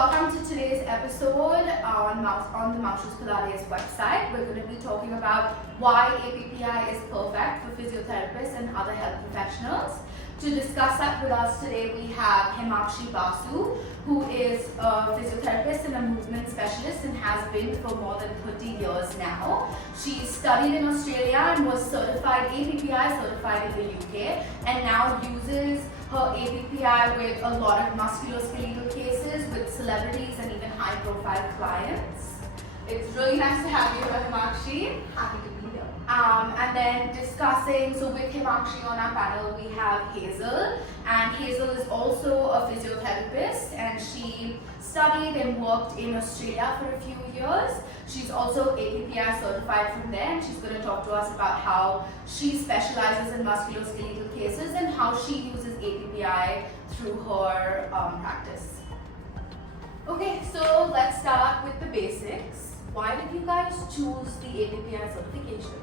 welcome to today's episode on the Moush's Pilates website. We're going to be talking about why APPI is perfect for physiotherapists and other health professionals. To discuss that with us today, we have Himakshi Basu, who is a physiotherapist and a movement specialist and has been for more than 30 years now. She studied in Australia and was APPI certified in the UK, and now uses her APPI with a lot of musculoskeletal cases with celebrities and even high-profile clients. It's really nice to have you here, Himakshi. Happy to be here. And then discussing, so with Himakshi on our panel we have Hazel, and Hazel is also a physiotherapist and she studied and worked in Australia for a few years. She's also APPI certified from there, and she's going to talk to us about how she specializes in musculoskeletal cases and how she uses APPI through her practice. Okay, so let's start with the basics. Why did you guys choose the APPI certification?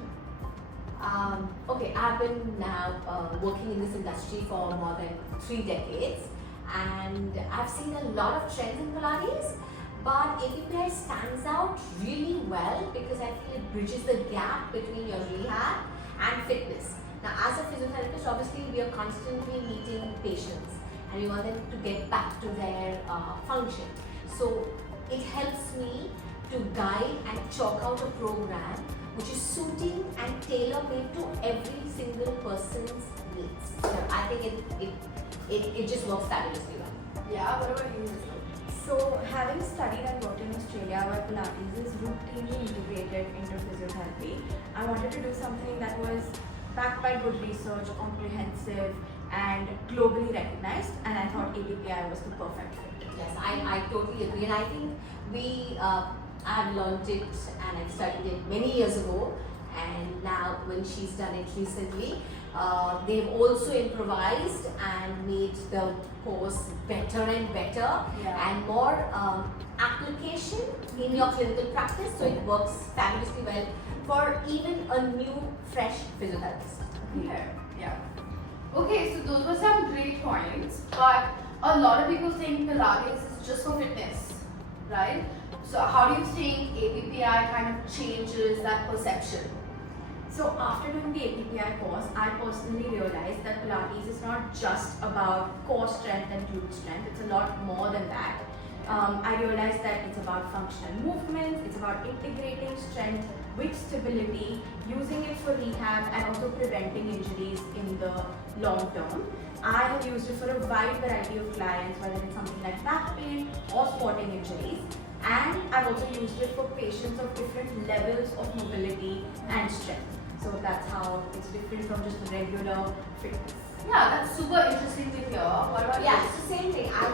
Okay, I've been now working in this industry for more than 3 decades, and I've seen a lot of trends in Pilates, but APPI stands out really well because I feel it bridges the gap between your rehab and fitness. Now, as a physiotherapist, obviously we are constantly meeting patients and we want them to get back to their function. So it helps me to guide and chalk out a program which is suiting and tailor-made to every single person's needs. So I think it just works fabulously well. Yeah, what about you? So, having studied and worked in Australia where Pilates is routinely integrated into physiotherapy, I wanted to do something that was backed by good research, comprehensive and globally recognized, and I thought APPI was the perfect fit. Yes, I totally agree, and I think I've learned it and I've studied it many years ago, and now when she's done it recently, they've also improvised and made the course better and better and more application in your clinical practice, so it works fabulously well for even a new, fresh physiotherapist. Okay, yeah. Okay, so those were some great points, but a lot of people think Pilates is just for fitness, right? So how do you think APPI kind of changes that perception? So after doing the APPI course, I personally realized that Pilates is not just about core strength and glute strength, it's a lot more than that. I realized that it's about functional movements, it's about integrating strength with stability, using it for rehab and also preventing injuries in the long term. I have used it for a wide variety of clients, whether it's something like back pain or sporting injuries. And I've also used it for patients of different levels of mobility and strength. So that's how it's different from just a regular fitness. Yeah, that's super interesting to hear. What about Yeah, you? it's the same thing. I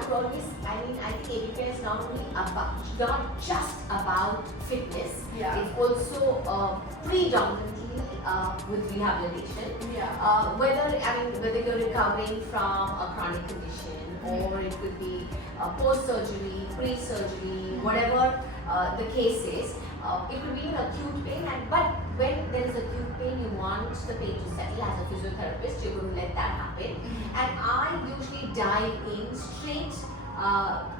think APPI is not just about fitness. Yeah. It's also predominantly with rehabilitation. Yeah. Whether you're recovering from a chronic condition, or it could be post-surgery, pre-surgery, whatever the case is. It could be an acute pain, but when there is acute pain, you want the pain to settle. As a physiotherapist, you're going to let that happen. And I usually dive in straight,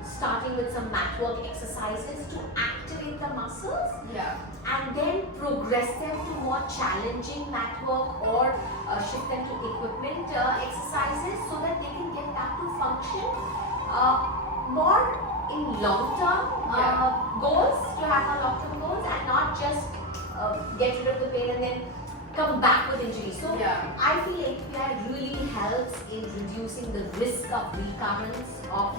starting with some mat work exercises to activate the muscles. Yeah. And then progress them to more challenging mat work or shift them to equipment exercises so that they can get back to function more in long-term goals, to have our long-term goals, and not just get rid of the pain and then come back with injury. So Yeah. I feel APPI really helps in reducing the risk of recurrence of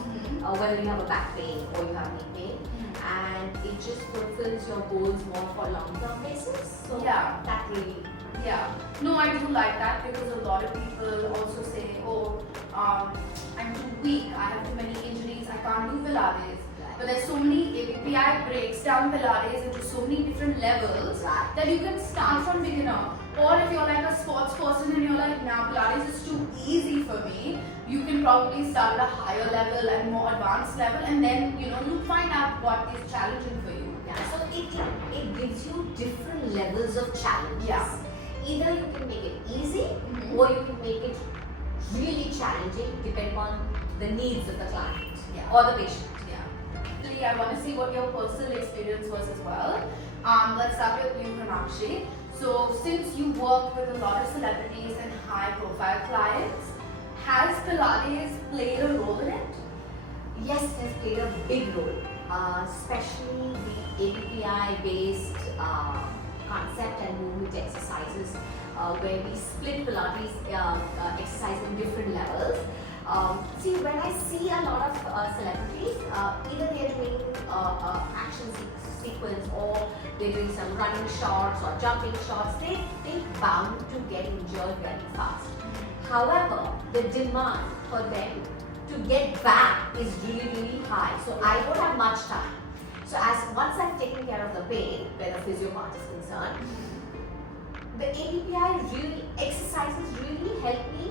whether you have a back pain or you have knee pain, and it just fulfills your goals more for long-term basis. So Yeah. that really. Yeah, no, I do like that because a lot of people also say, oh, I'm too weak, I have too many injuries, I can't do Pilates. But there's so many, APPI breaks down Pilates into so many different levels that you can start from beginner. Or if you're like a sports person and you're like, nah, Pilates is too easy for me, you can probably start at a higher level and more advanced level, and then you'll find out what is challenging for you. Yeah, so it gives you different levels of challenges. Yeah. Either you can make it easy or you can make it really challenging depending on the needs of the client or the patient. Yeah. quickly. I want to see what your personal experience was as well. Let's start with you, Pranakshi. So since you work with a lot of celebrities and high-profile clients, has Pilates played a role in it? Yes, it has played a big role, especially the APPI based concept and movement exercises where we split Pilates exercise in different levels. See, when I see a lot of celebrities, either they are doing action sequence or they're doing some running shots or jumping shots, they bound to get injured very fast. However, the demand for them to get back is really high. So I don't have much time. So once I've taken care of the pain, where the physio part is concerned, the APPI exercises really help me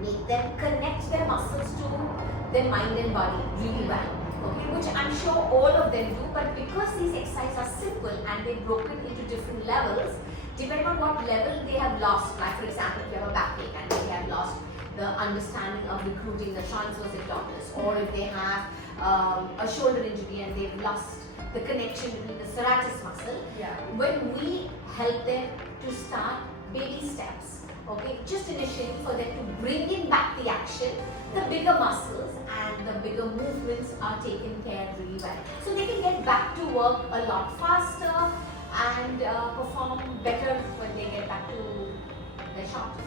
make them connect their muscles to their mind and body really well. Okay, which I'm sure all of them do, but because these exercises are simple and they're broken into different levels, depending on what level they have lost, like for example, if you have a backache and they have lost the understanding of recruiting the transverse abdominis, or if they have a shoulder injury and they've lost the connection between the serratus muscle, when we help them to start baby steps, okay, just initially for them to bring in back the action, the bigger muscles and the bigger movements are taken care of really well. So they can get back to work a lot faster and perform better when they get back to their shop.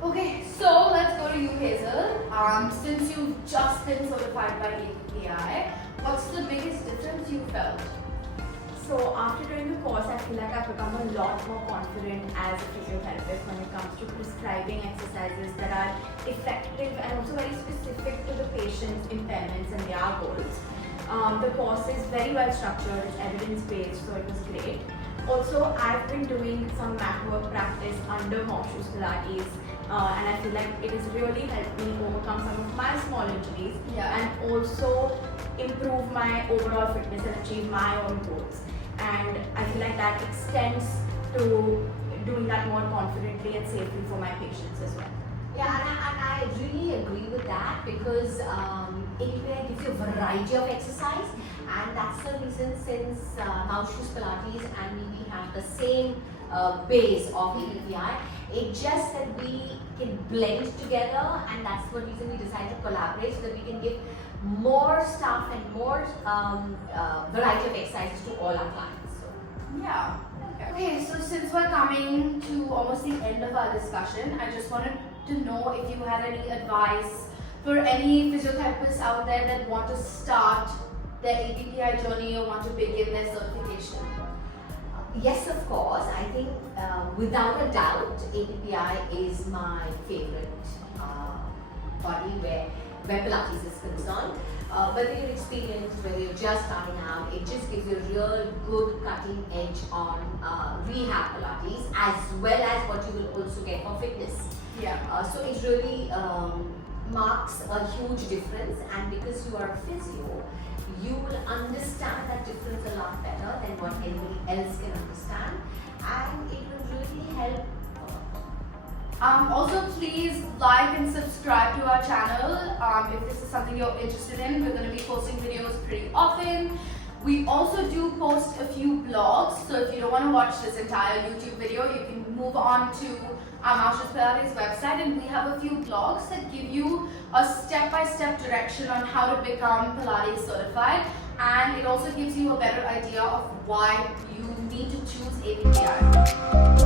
Okay, so let's go to you, Hazel. Since you've just been certified by APPI, what's the biggest difference you felt? So after doing the course, I feel like I've become a lot more confident as a physiotherapist when it comes to prescribing exercises that are effective and also very specific to the patient's impairments and their goals. The course is very well structured, it's evidence-based, so it was great. Also, I've been doing some mat work practice under Moshus Pilates, and I feel like it has really helped me overcome some of my small injuries and also improve my overall fitness and achieve my own goals. And I feel like that extends to doing that more confidently and safely for my patients as well. Yeah, and I really agree with that because APPI gives you a variety of exercise, and that's the reason since Moshus Pilates and we have the same base of APPI, it's just that we can blend together, and that's the reason we decided to collaborate so that we can give more stuff and more variety of exercises to all our clients. So. Okay, so since we're coming to almost the end of our discussion, I just wanted to know if you had any advice for any physiotherapists out there that want to start their APPI journey or want to begin their certification. Yes, of course. I think without a doubt, APPI is my favorite body where Pilates is concerned. Whether you're experienced, whether you're just starting out, it just gives you a real good cutting edge on rehab Pilates as well as what you will also get for fitness. So it really marks a huge difference, and because you are a physio, you will understand that difference a lot better than what anybody else can understand, and it will really help. Also, please like and subscribe to our channel. If this is something you're interested in, we're going to be posting videos pretty often. We also do post a few blogs, so if you don't want to watch this entire YouTube video, you can move on to our Moshus Pilates website, and we have a few blogs that give you a step-by-step direction on how to become Pilates certified, and it also gives you a better idea of why you need to choose APPI.